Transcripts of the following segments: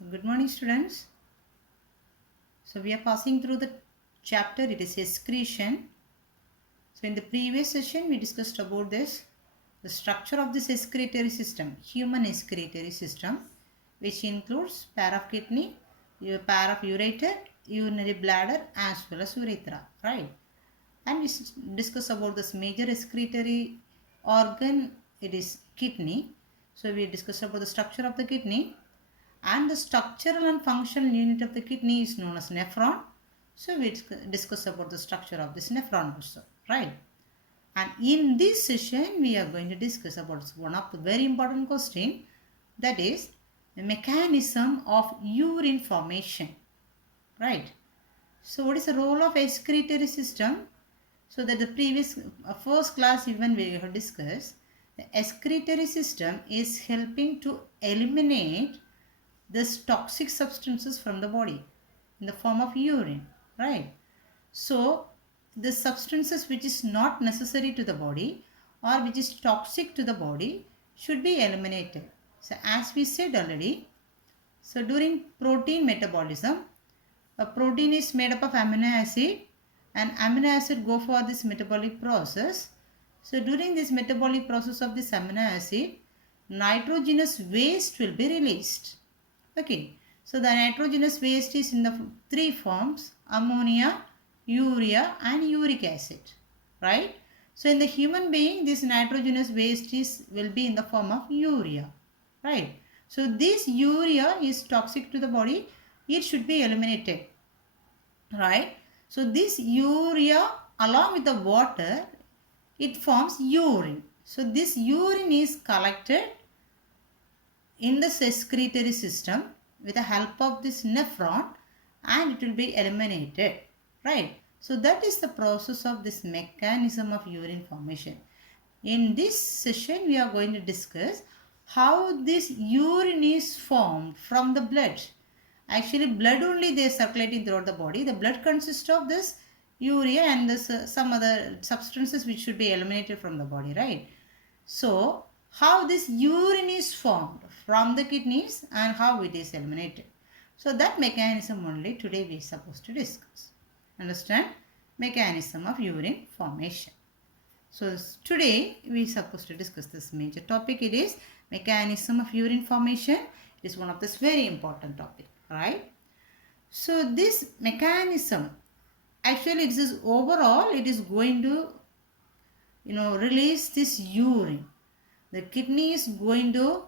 So good morning students. So we are passing through the chapter, it is excretion. So in the previous session we discussed about the structure of this excretory system, human excretory system, which includes pair of kidney, pair of ureter, urinary bladder as well as urethra, right? And we discuss about this major excretory organ, it is kidney. So we discussed about the structure of the kidney, and the structural and functional unit of the kidney is known as nephron. So we discuss about the structure of this nephron also, right? And in this session we are going to discuss about one of the very important question, that is the mechanism of urine formation, right? So what is the role of excretory system? So that the previous first class even we have discussed, the excretory system is helping to eliminate these toxic substances from the body in the form of urine, right? So the substances which is not necessary to the body or which is toxic to the body should be eliminated. So as we said already, so during protein metabolism, a protein is made up of amino acid, and amino acid go for this metabolic process. So during this metabolic process of this amino acid, nitrogenous waste will be released. Okay, so the nitrogenous waste is in the three forms: ammonia, urea and uric acid, right? So in the human being, this nitrogenous waste will be in the form of urea, right? So this urea is toxic to the body, it should be eliminated, right? So this urea along with the water, it forms urine. So this urine is collected in the excretory system with the help of this nephron, and it will be eliminated, right? So that is the process of this mechanism of urine formation. In this session we are going to discuss how this urine is formed from the blood. Actually blood only they are circulating throughout the body. The blood consists of this urea and this some other substances which should be eliminated from the body, right? So how this urine is formed from the kidneys and how it is eliminated. So that mechanism only today we are supposed to discuss. Understand? Mechanism of urine formation. So today we are supposed to discuss this major topic. It is mechanism of urine formation. It is one of this very important topic, right? So this mechanism, actually it is overall, it is going to release this urine. The kidney is going to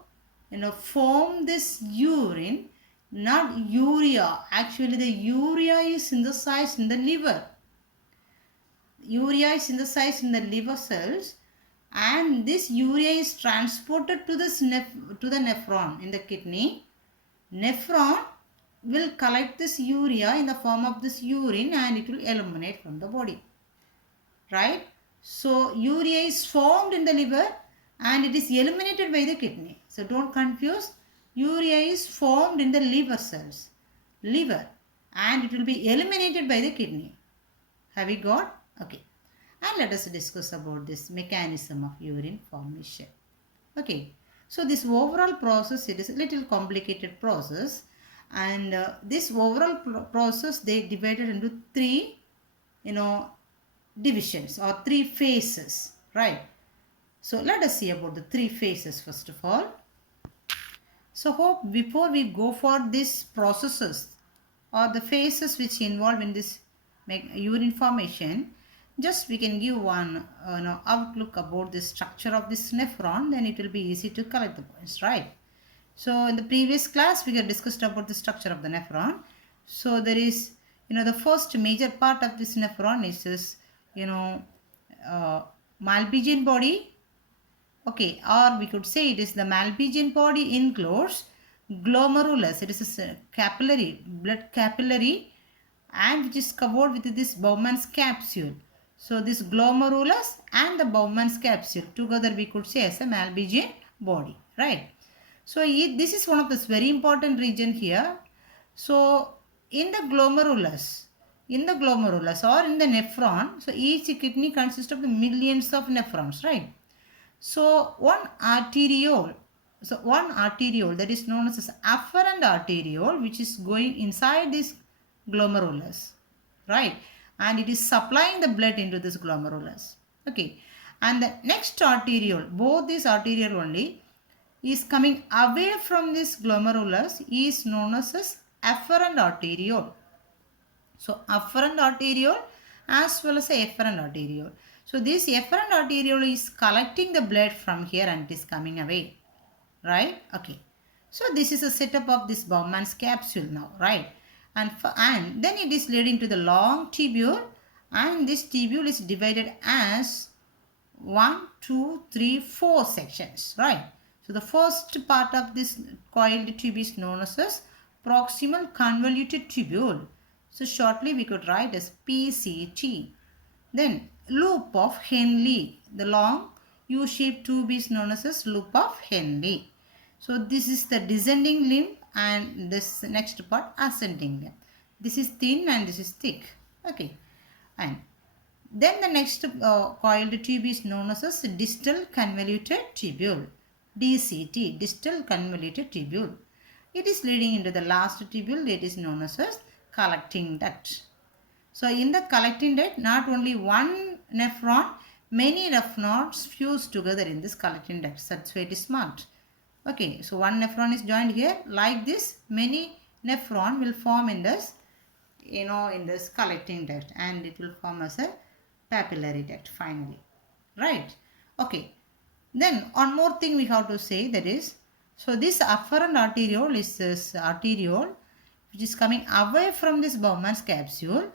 form this urine, not urea. Actually the urea is synthesized in the liver. Urea is synthesized in the liver cells, and this urea is transported to this to the nephron in the kidney. Nephron will collect this urea in the form of this urine, and it will eliminate from the body, right? So urea is formed in the liver and it is eliminated by the kidney. So don't confuse. Urea is formed in the liver cells, liver, and it will be eliminated by the kidney. Have we got? Okay. And let us discuss about this mechanism of urine formation. Okay. So this overall process, it is a little complicated process, and this overall process they divided into three divisions or three phases, right? So let us see about the three phases first of all. So hope before we go for these processes or the phases which involve in this urine formation, just we can give one outlook about the structure of this nephron, then it will be easy to collect the points, right? So in the previous class we have discussed about the structure of the nephron. So there is the first major part of this nephron is this Malpighian body. Okay, or we could say it is the Malpighian body includes glomerulus. It is a capillary, blood capillary, and which is covered with this Bowman's capsule. So this glomerulus and the Bowman's capsule together we could say as a Malpighian body, right? So this is one of this very important region here. So in the glomerulus or in the nephron, so each kidney consists of the millions of nephrons, right? So one arteriole, so one arteriole that is known as afferent arteriole, which is going inside this glomerulus, right? And it is supplying the blood into this glomerulus. Okay. And the next arteriole, both these arteriole only, is coming away from this glomerulus is known as afferent arteriole. So afferent arteriole as well as efferent arteriole. So this efferent arteriole is collecting the blood from here and it is coming away, right? Okay. So this is a setup of this Bowman's capsule now, right? And then it is leading to the long tubule, and this tubule is divided as 1, 2, 3, 4 sections, right? So the first part of this coiled tube is known as proximal convoluted tubule. So shortly we could write as PCT. Then loop of Henle. The long U-shaped tube is known as loop of Henle. So this is the descending limb and this next part ascending limb. This is thin and this is thick. Okay. And then the next coiled tube is known as distal convoluted tubule. DCT, distal convoluted tubule. It is leading into the last tubule, it is known as collecting duct. So in the collecting duct, not only one nephron, many nephrons fuse together in this collecting duct. That's why it is marked. Okay, so one nephron is joined here. Like this, many nephron will form in this, in this collecting duct, and it will form as a papillary duct finally. Right? Okay. Then one more thing we have to say, that is, so this afferent arteriole is this arteriole which is coming away from this Bowman's capsule,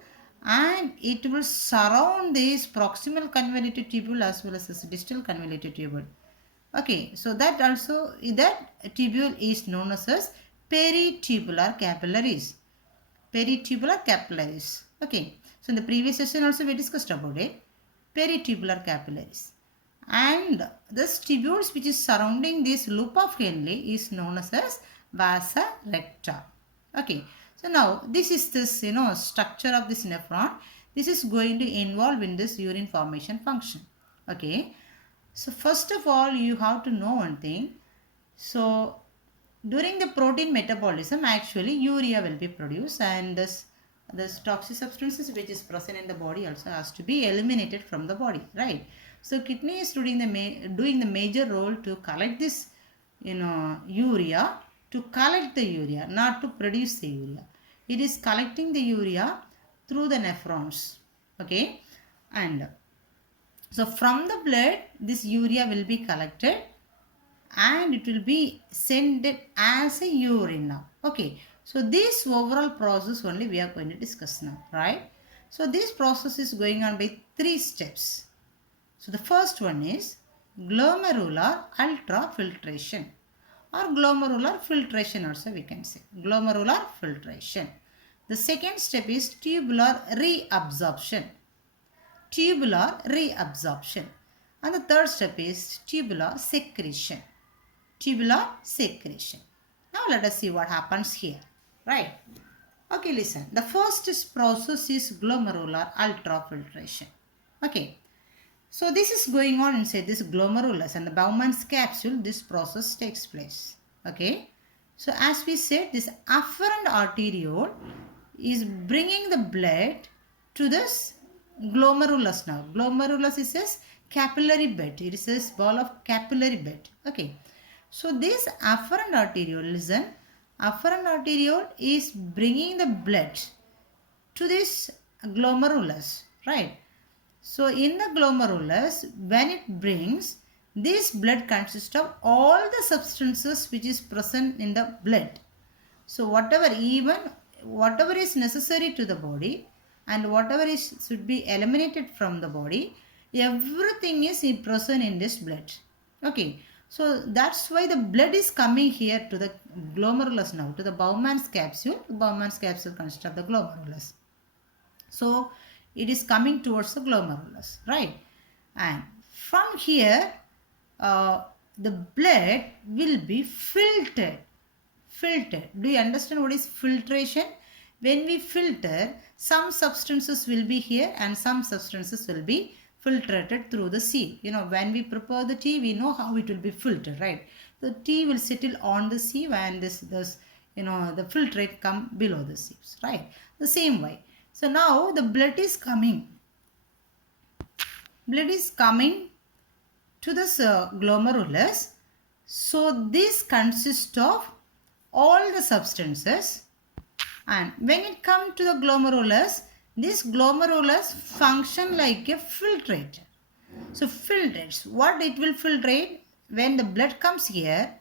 and it will surround this proximal convoluted tubule as well as this distal convoluted tubule. Okay, so that also, that tubule is known as peritubular capillaries. Peritubular capillaries. Okay, so in the previous session also we discussed about it. Peritubular capillaries. And this tubules which is surrounding this loop of Henle is known as vasa recta. Okay, so now this is this structure of this nephron. This is going to involve in this urine formation function. Okay, so first of all you have to know one thing. So during the protein metabolism, actually urea will be produced, and this toxic substances which is present in the body also has to be eliminated from the body, right? So kidney is doing the major role to collect this urea, to collect the urea, not to produce the urea. It is collecting the urea through the nephrons. Okay, and so from the blood this urea will be collected and it will be sent as a urine now. Okay, so this overall process only we are going to discuss now, right? So this process is going on by 3 steps. So the first one is glomerular ultrafiltration, or glomerular filtration also we can say, glomerular filtration. The second step is tubular reabsorption, and the third step is tubular secretion, Now let us see what happens here, right? Okay, listen. The first process is glomerular ultrafiltration. Okay, so this is going on inside this glomerulus and the Bowman's capsule. This process takes place. Okay, so as we said, this afferent arteriole is bringing the blood to this glomerulus now. Glomerulus is a capillary bed. It is a ball of capillary bed. Okay, so this afferent arteriole, listen, afferent arteriole is bringing the blood to this glomerulus, right? So in the glomerulus, when it brings, this blood consists of all the substances which is present in the blood. So whatever is necessary to the body and whatever should be eliminated from the body, everything is present in this blood. Okay, so that's why the blood is coming here to the glomerulus now, to the Bowman's capsule. The Bowman's capsule consists of the glomerulus. So it is coming towards the glomerulus, right? And from here, the blood will be filtered. Do you understand what is filtration? When we filter, some substances will be here and some substances will be filtrated through the sieve. When we prepare the tea, we know how it will be filtered, right? The tea will settle on the sieve and this the filtrate come below the sieves, right? The same way. So now the blood is coming. Blood is coming to this glomerulus. So this consists of all the substances, and when it comes to the glomerulus, this glomerulus function like a filtrate. So filtrates. What it will filtrate? When the blood comes here,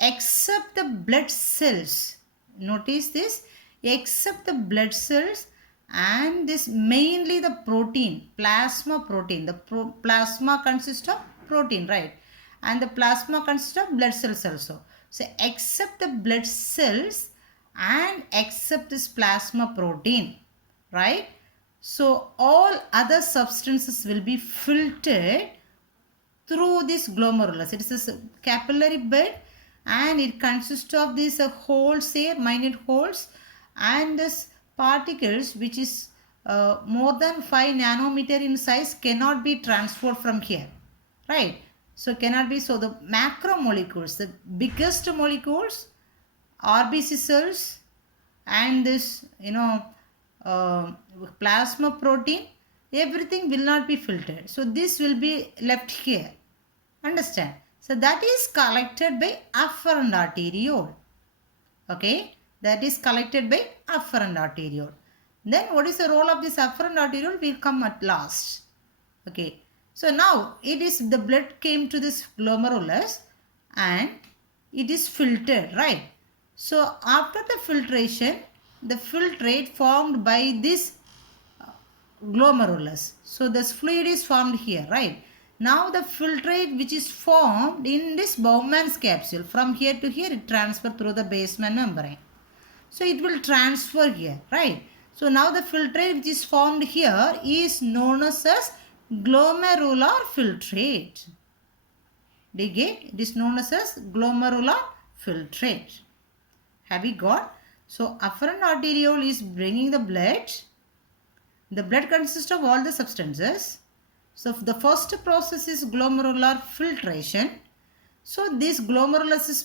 except the blood cells. Notice this, except the blood cells and this mainly the protein, plasma protein. The plasma consists of protein, right? And the plasma consists of blood cells also. So except the blood cells and except this plasma protein, right? So all other substances will be filtered through this glomerulus. It is a capillary bed and it consists of these holes here, minute holes, and this particles which is more than 5 nanometer in size cannot be transferred from here, right? So cannot be. So the macromolecules, the biggest molecules, RBC cells and this plasma protein, everything will not be filtered. So this will be left here. Understand? So that is collected by afferent arteriole. Okay, that is collected by afferent arteriole. Then what is the role of this afferent arteriole will come at last. Okay, so now it is the blood came to this glomerulus and it is filtered, right? So after the filtration, the filtrate formed by this glomerulus. So this fluid is formed here, right? Now the filtrate which is formed in this Bowman's capsule, from here to here it transfer through the basement membrane. So it will transfer here, right? So now the filtrate which is formed here is known as glomerular filtrate. It is known as glomerular filtrate. Have we got? So afferent arteriole is bringing the blood. The blood consists of all the substances. So the first process is glomerular filtration. So this glomerulus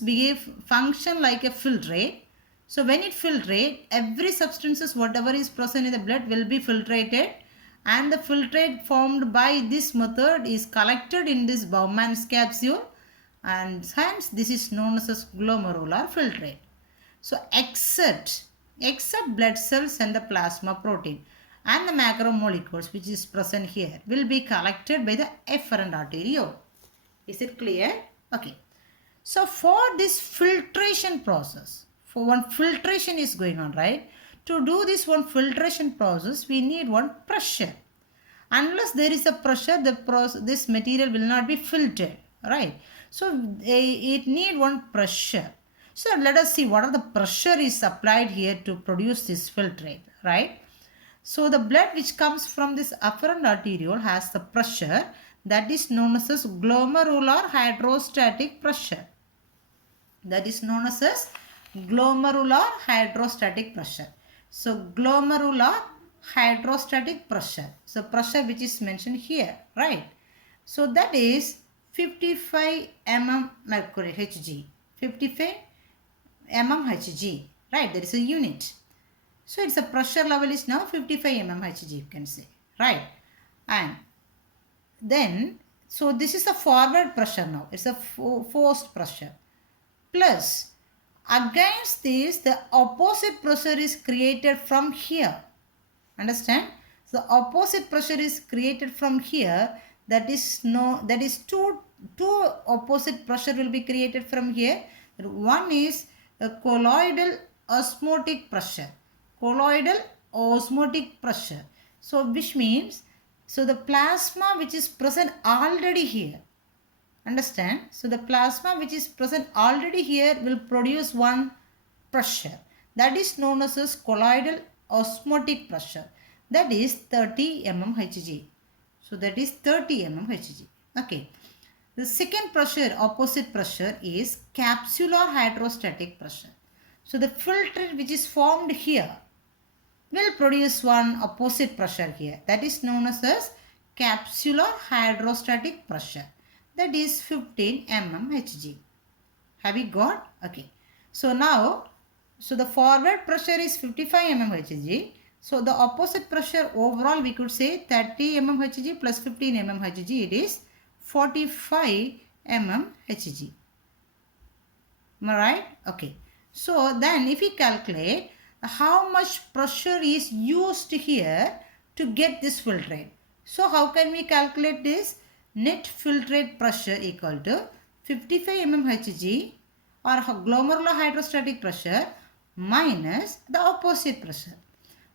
function like a filtrate. So when it filtrate, every substances whatever is present in the blood will be filtrated, and the filtrate formed by this method is collected in this Bowman's capsule, and hence this is known as glomerular filtrate. So except blood cells and the plasma protein and the macromolecules which is present here will be collected by the efferent arteriole. Is it clear? Okay. So for this filtration process, for one filtration is going on, right? To do this one filtration process, we need one pressure. Unless there is a pressure, this material will not be filtered, right? So it need one pressure. So let us see what are the pressure is applied here to produce this filtrate, right? So the blood which comes from this afferent arteriole has the pressure that is known as glomerular hydrostatic pressure. That is known as glomerular hydrostatic pressure. So glomerular hydrostatic pressure. So pressure which is mentioned here, right? So that is 55 mm mercury Hg. 55 mm Hg, right? There is a unit. So it's a pressure level is now 55 mm Hg, you can say, right? And then, so this is a forward pressure now. It's a forced pressure. Plus, against this, the opposite pressure is created from here. Understand? So the opposite pressure is created from here. That is two opposite pressure will be created from here. One is a colloidal osmotic pressure. Colloidal osmotic pressure. So which means, so the plasma which is present already here. Understand? So the plasma which is present already here will produce one pressure. That is known as colloidal osmotic pressure. That is 30 mm Hg. So that is 30 mm Hg. Okay. The second pressure, opposite pressure, is capsular hydrostatic pressure. So the filtrate which is formed here will produce one opposite pressure here. That is known as capsular hydrostatic pressure, that is 15 mmHg. Have you got? Okay. So now, so the forward pressure is 55 mmHg. So the opposite pressure overall we could say 30 mmHg plus 15 mmHg, it is 45 mmHg. Am I right? Okay. So then if we calculate how much pressure is used here to get this filtrate. So how can we calculate this? Net filtrate pressure equal to 55 mmHg or glomerular hydrostatic pressure minus the opposite pressure.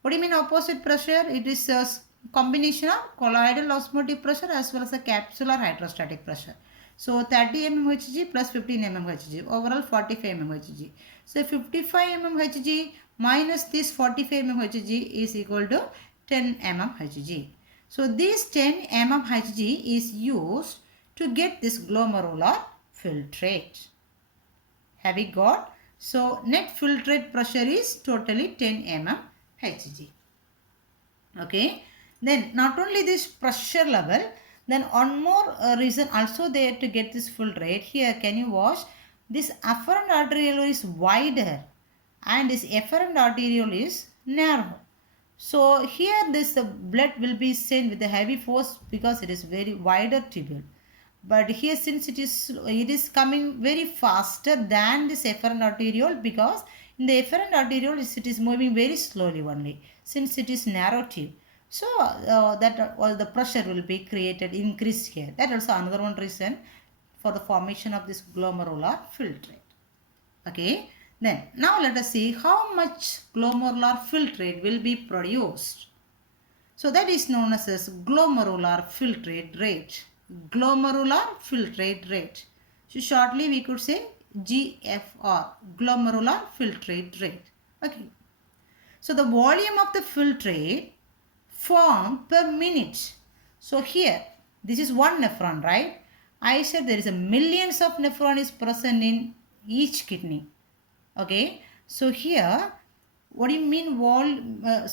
What do you mean opposite pressure? It is a combination of colloidal osmotic pressure as well as a capsular hydrostatic pressure. So 30 mmHg plus 15 mmHg, overall 45 mmHg. So 55 mmHg minus this 45 mmHg is equal to 10 mmHg. So this 10 mmHg is used to get this glomerular filtrate. Have we got? So net filtrate pressure is totally 10 mmHg. Okay. Then not only this pressure level, then one more reason also there to get this filtrate. Here can you watch? This afferent arteriole is wider and this efferent arteriole is narrow. So here this blood will be sent with a heavy force because it is very wider tubule. But here since it is coming very faster than this efferent arteriole, because in the efferent arteriole it is moving very slowly only since it is narrow tube. So that all the pressure will be created, increased here. That is also another one reason for the formation of this glomerular filtrate. Okay. Then now let us see how much glomerular filtrate will be produced. So that is known as glomerular filtrate rate. Glomerular filtrate rate. So shortly we could say GFR, glomerular filtrate rate. Okay. So the volume of the filtrate formed per minute. So here this is one nephron, right? I said there is a millions of nephron is present in each kidney. Okay. So here what do you mean glomerular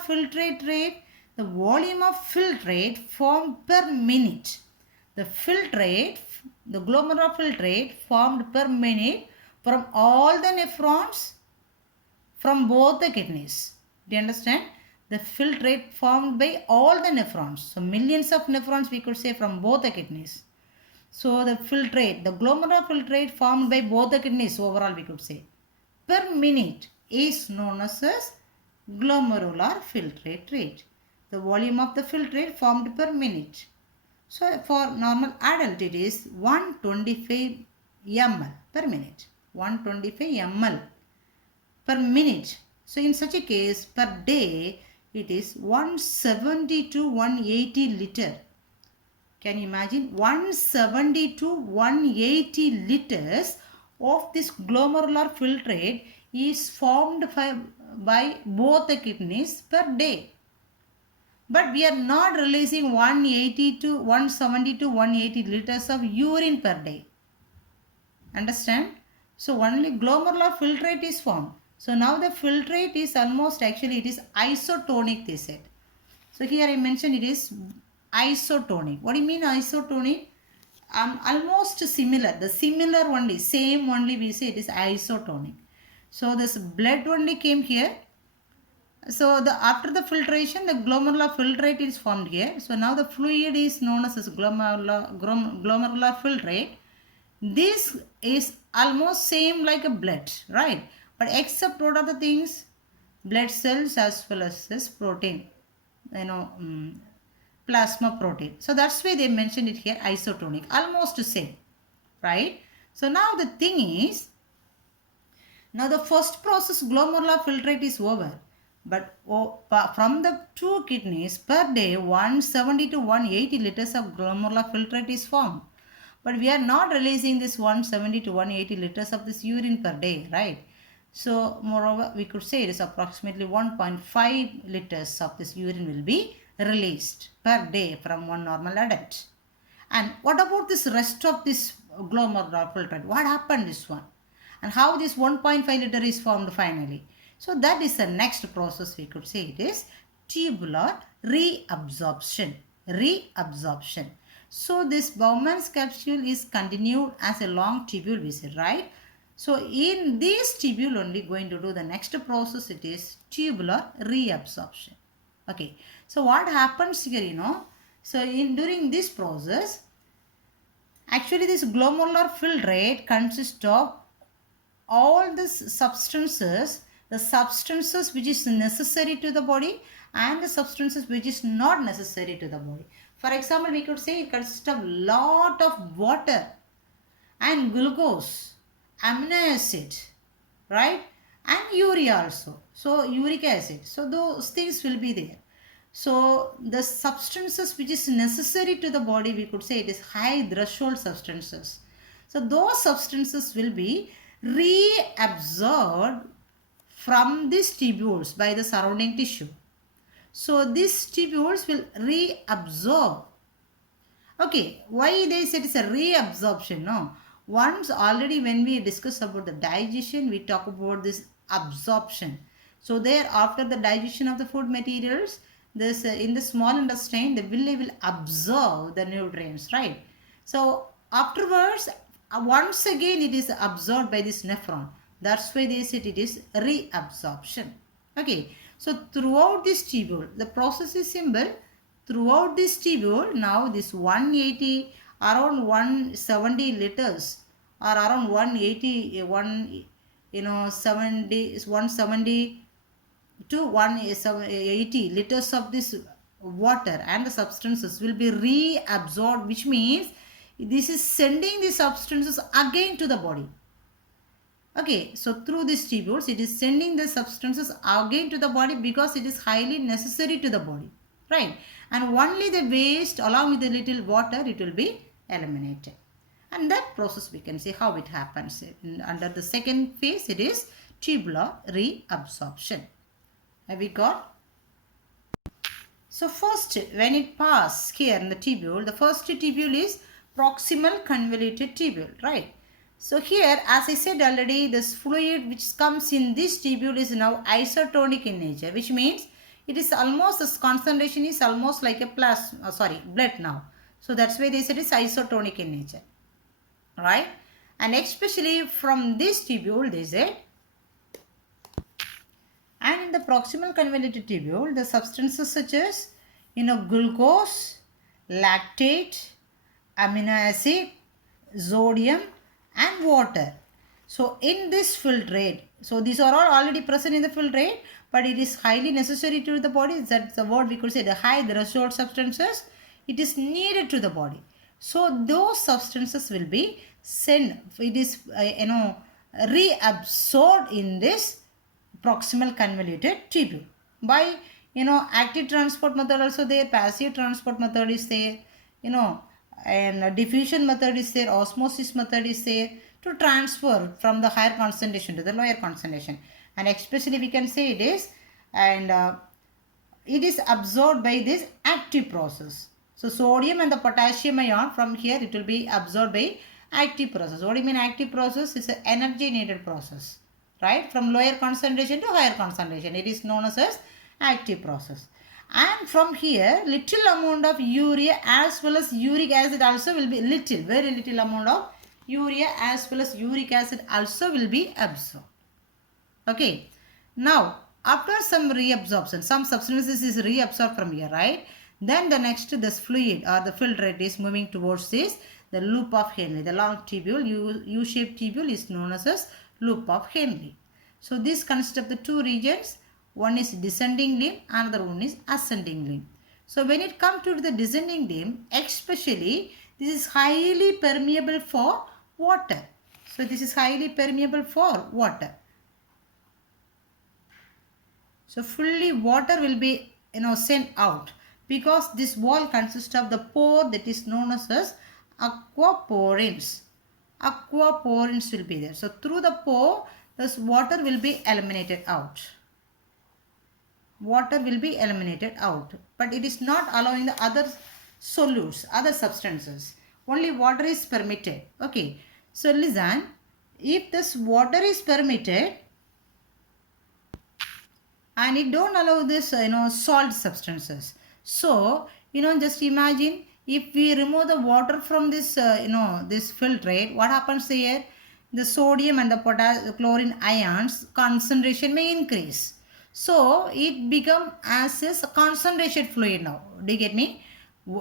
filtrate rate? The volume of filtrate formed per minute. The glomerular filtrate formed per minute from all the nephrons from both the kidneys. Do you understand? The filtrate formed by all the nephrons. So millions of nephrons we could say from both the kidneys. So the glomerular filtrate formed by both the kidneys overall we could say per minute is known as glomerular filtrate rate. The volume of the filtrate formed per minute. So for normal adult it is 125 ml per minute. 125 ml per minute. So in such a case per day it is 170 to 180 liter. Can you imagine? 170 to 180 liters of this glomerular filtrate is formed by both the kidneys per day. But we are not releasing 170 to 180 liters of urine per day. Understand? So only glomerular filtrate is formed. So now the filtrate is almost actually it is isotonic they said. So here I mentioned it is isotonic. What do you mean isotonic? Almost similar. The similar only, same only we say it is isotonic. So this blood only came here. So after the filtration, the glomerular filtrate is formed here. So now the fluid is known as glomerular filtrate. This is almost same like a blood, right? But except what are the things? Blood cells as well as this protein, plasma protein. So that's why they mentioned it here isotonic, almost the same, right? So now the thing is, now the first process glomerular filtrate is over. But from the two kidneys per day 170 to 180 liters of glomerular filtrate is formed. But we are not releasing this 170 to 180 liters of this urine per day, right? So moreover we could say it is approximately 1.5 liters of this urine will be released per day from one normal adult. And what about this rest of this glomerular filtrate? What happened this one? And how this 1.5 liter is formed finally? So that is the next process we could say it is tubular reabsorption. Reabsorption. So this Bowman's capsule is continued as a long tubule, we said, right? So in this tubule only going to do the next process, it is tubular reabsorption. Okay. So what happens here, so during this process, actually this glomerular filtrate consists of all the substances which is necessary to the body and the substances which is not necessary to the body. For example, we could say it consists of lot of water and glucose, amino acid, right? And urea also. So uric acid. So those things will be there. So the substances which is necessary to the body, we could say it is high threshold substances. So those substances will be reabsorbed from these tubules by the surrounding tissue. So these tubules will reabsorb. Okay, why they said it's a reabsorption? No, once already when we discuss about the digestion, we talk about this absorption. So there, after the digestion of the food materials, this in the small intestine, the villi will absorb the nutrients, right? So afterwards, once again it is absorbed by this nephron. That's why they said it is reabsorption. Okay, so throughout this tubule, the process is simple. Throughout this tubule, now this 180, around 170 liters or around 180, 170 to 180 liters of this water and the substances will be reabsorbed, which means this is sending the substances again to the body. Okay, so through these tubules, it is sending the substances again to the body because it is highly necessary to the body, right? And only the waste along with the little water, it will be eliminated. And that process we can see how it happens. Under the second phase, it is tubular reabsorption. Have we got? So first, when it passes here in the tubule, the first tubule is proximal convoluted tubule, right? So here, as I said already, this fluid which comes in this tubule is now isotonic in nature, which means it is almost, this concentration is almost like a blood now. So that's why they said it's isotonic in nature, right? And especially from this tubule, they said, and in the proximal convoluted tubule, the substances such as, glucose, lactate, amino acid, sodium, and water. So in this filtrate, so these are all already present in the filtrate, but it is highly necessary to the body. That's the word we could say, the high threshold substances. It is needed to the body. So those substances will be sent. It is reabsorbed in this proximal convoluted tubule by active transport method also there, passive transport method is there, and diffusion method is there, osmosis method is there to transfer from the higher concentration to the lower concentration. And especially we can say it is, and it is absorbed by this active process. So sodium and the potassium ion from here, it will be absorbed by active process. What do you mean active process? Is an energy needed process, right? From lower concentration to higher concentration. It is known as active process. And from here, little amount of urea as well as uric acid also will be very little amount of urea as well as uric acid also will be absorbed. Okay. Now, after some reabsorption, some substances is reabsorbed from here, right? Then the next, this fluid or the filtrate is moving towards this, the loop of Henle. The long tubule, U-shaped tubule is known as loop of Henle. So this consists of the two regions. One is descending limb, another one is ascending limb. So when it comes to the descending limb, especially, this is highly permeable for water. So this is highly permeable for water. So fully water will be sent out because this wall consists of the pore that is known as aquaporins. Aquaporins will be there. So through the pore, this water will be eliminated out. Water will be eliminated out, but it is not allowing the other solutes, other substances. Only water is permitted. Okay. So listen, if this water is permitted, and it don't allow this salt substances. So just imagine if we remove the water from this this filtrate, what happens here? The sodium and the chlorine ions concentration may increase, so it become as a concentrated fluid now. Do you get me?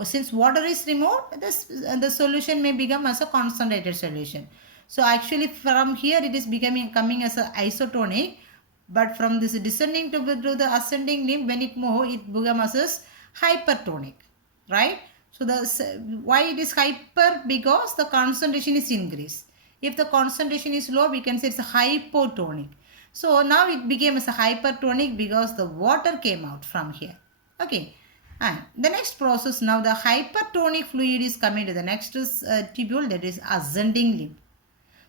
Since water is removed, this the solution may become as a concentrated solution. So actually from here it is becoming coming as a isotonic, but from this descending to the ascending limb, when it move, it becomes as hypertonic, right? So the why it is hyper? Because the concentration is increased. If the concentration is low, we can say it's a hypotonic. So now it became as a hypertonic because the water came out from here. Okay. And the next process, now the hypertonic fluid is coming to the next tubule, that is ascending limb.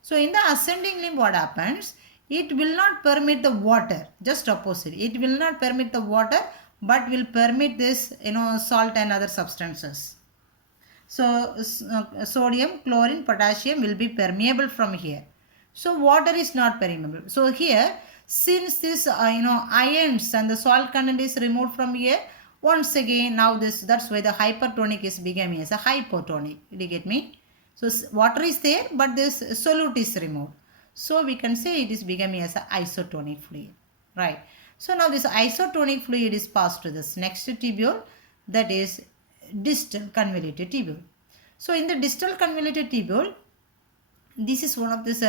So in the ascending limb, what happens? It will not permit the water, just opposite. It will not permit the water, but will permit this, salt and other substances. So sodium, chlorine, potassium will be permeable from here. So water is not permeable. So here, since this ions and the salt content is removed from here, once again now that's why the hypertonic is becoming as a hypotonic. Did you get me? So water is there, but this solute is removed. So we can say it is becoming as an isotonic fluid, right? So now this isotonic fluid is passed to this next tubule, that is distal convoluted tubule. So in the distal convoluted tubule, this is one of this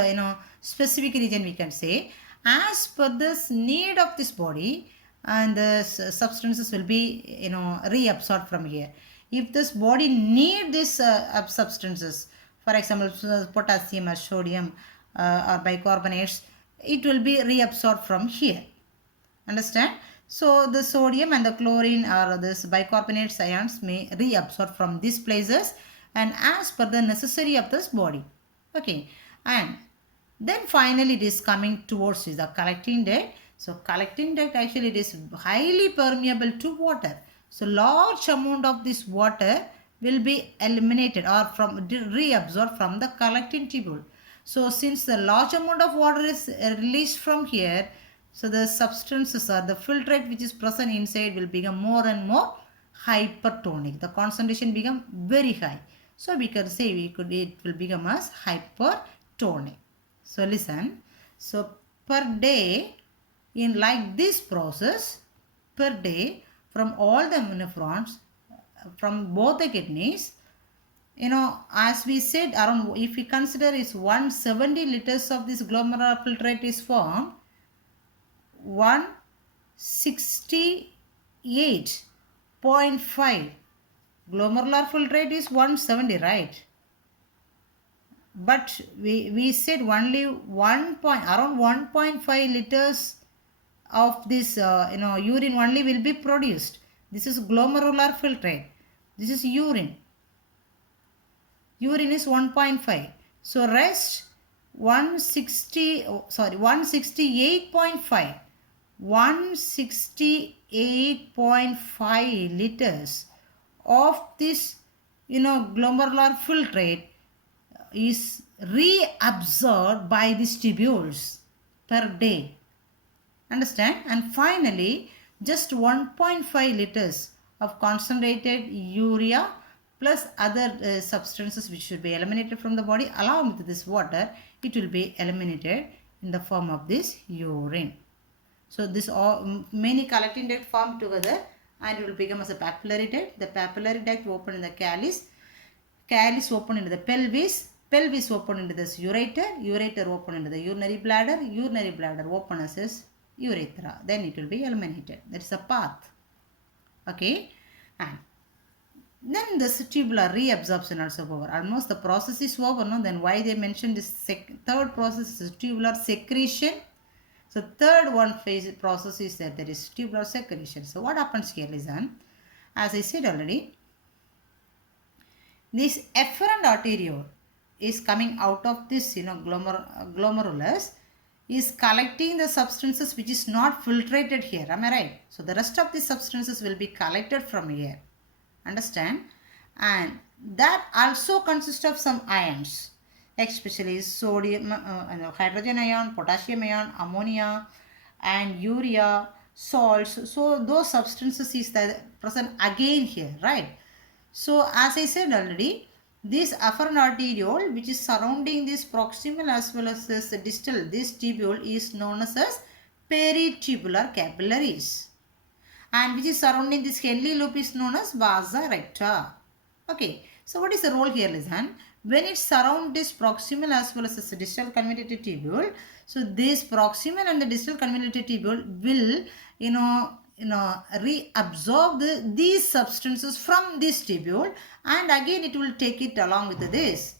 specific region we can say. As per this need of this body, and the substances will be reabsorbed from here. If this body need this substances, for example potassium or sodium or bicarbonates, it will be reabsorbed from here. Understand? So the sodium and the chlorine or this bicarbonates ions may reabsorb from these places and as per the necessary of this body. Okay. And then finally it is coming towards the collecting duct. So collecting duct actually it is highly permeable to water. So large amount of this water will be eliminated or from reabsorbed from the collecting tubule. So since the large amount of water is released from here, so the substances or the filtrate which is present inside will become more and more hypertonic. The concentration become very high. So we can say it will become as hypertonic. So listen. So per day, in like this process, per day from all the nephrons, from both the kidneys, as we said, around, if we consider is 170 liters of this glomerular filtrate is formed, 168.5 glomerular filtrate is 170, right? But we said only around 1.5 liters of this urine only will be produced. This is glomerular filtrate. This is urine. Urine is 1.5. So rest 168.5. 168.5 liters of this glomerular filtrate is reabsorbed by these tubules per day. Understand? And finally, just 1.5 liters of concentrated urea plus other substances which should be eliminated from the body along with this water, it will be eliminated in the form of this urine. So this all many collecting duct form together and it will become as a papillary duct. The papillary duct open in the calyx, calyx open into the pelvis, pelvis open into this ureter, ureter open into the urinary bladder, urinary bladder open as this urethra. Then it will be eliminated. That is a path. Okay. And then this tubular reabsorption also over. Almost the process is over. No? Then why they mentioned this third process is tubular secretion. So third process is that there is tubular secretion. So what happens here, listen. As I said already, this efferent arteriole is coming out of this glomerulus, is collecting the substances which is not filtrated here. Am I right? So the rest of the substances will be collected from here. Understand? And that also consists of some ions, especially sodium, hydrogen ion, potassium ion, ammonia and urea salts. So those substances is present again here, right? So as I said already, this afferent arteriole which is surrounding this proximal as well as this distal, this tubule is known as peritubular capillaries, and which is surrounding this Henle loop is known as vasa recta. Okay, so what is the role here? Listen, when it surrounds this proximal as well as the distal convoluted tubule, so this proximal and the distal convoluted tubule will, reabsorb these substances from this tubule, and again it will take it along with this,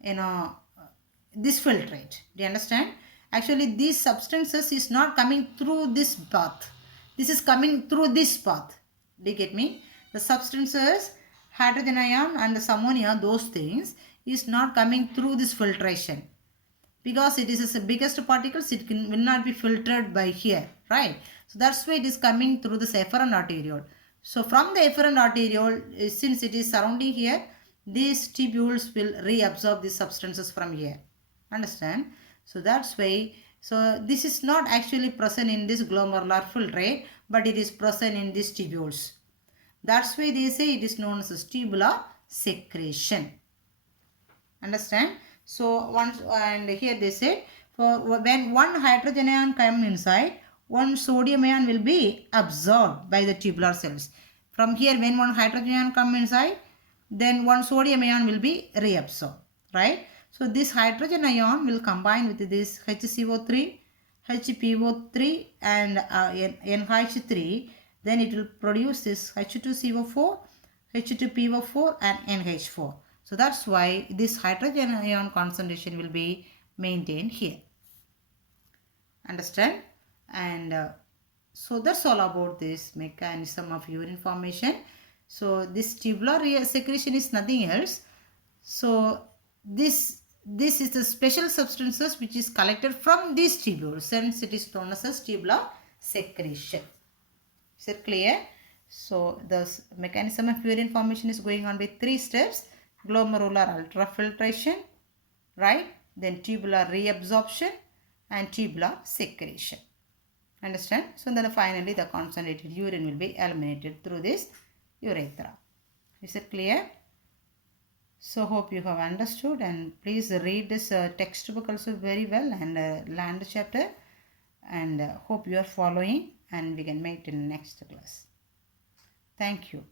this filtrate. Do you understand? Actually, these substances is not coming through this path. This is coming through this path. Do you get me? The substances, hydrogen ion and the ammonia, those things is not coming through this filtration. Because it is the biggest particles, it will not be filtered by here, right? So that's why it is coming through the afferent arteriole. So from the afferent arteriole, since it is surrounding here, these tubules will reabsorb these substances from here. Understand? So that's why, so this is not actually present in this glomerular filtrate, but it is present in these tubules. That's why they say it is known as tubular secretion. Understand? So once, and here they say, for when one hydrogen ion comes inside, one sodium ion will be absorbed by the tubular cells. From here, when one hydrogen ion comes inside, then one sodium ion will be reabsorbed, right? So this hydrogen ion will combine with this HCO3, HPO3 and NH3. Then it will produce this H2CO4, H2PO4 and NH4. So that's why this hydrogen ion concentration will be maintained here. Understand? And so that's all about this mechanism of urine formation. So this tubular secretion is nothing else. So this is the special substances which is collected from these tubules, hence it is known as tubular secretion. Is it clear? So the mechanism of urine formation is going on by 3 steps: glomerular ultrafiltration, right? Then tubular reabsorption and tubular secretion. Understand? So then finally the concentrated urine will be eliminated through this urethra. Is it clear? So hope you have understood, and please read this textbook also very well, and learn the chapter, and hope you are following, and we can meet in the next class. Thank you.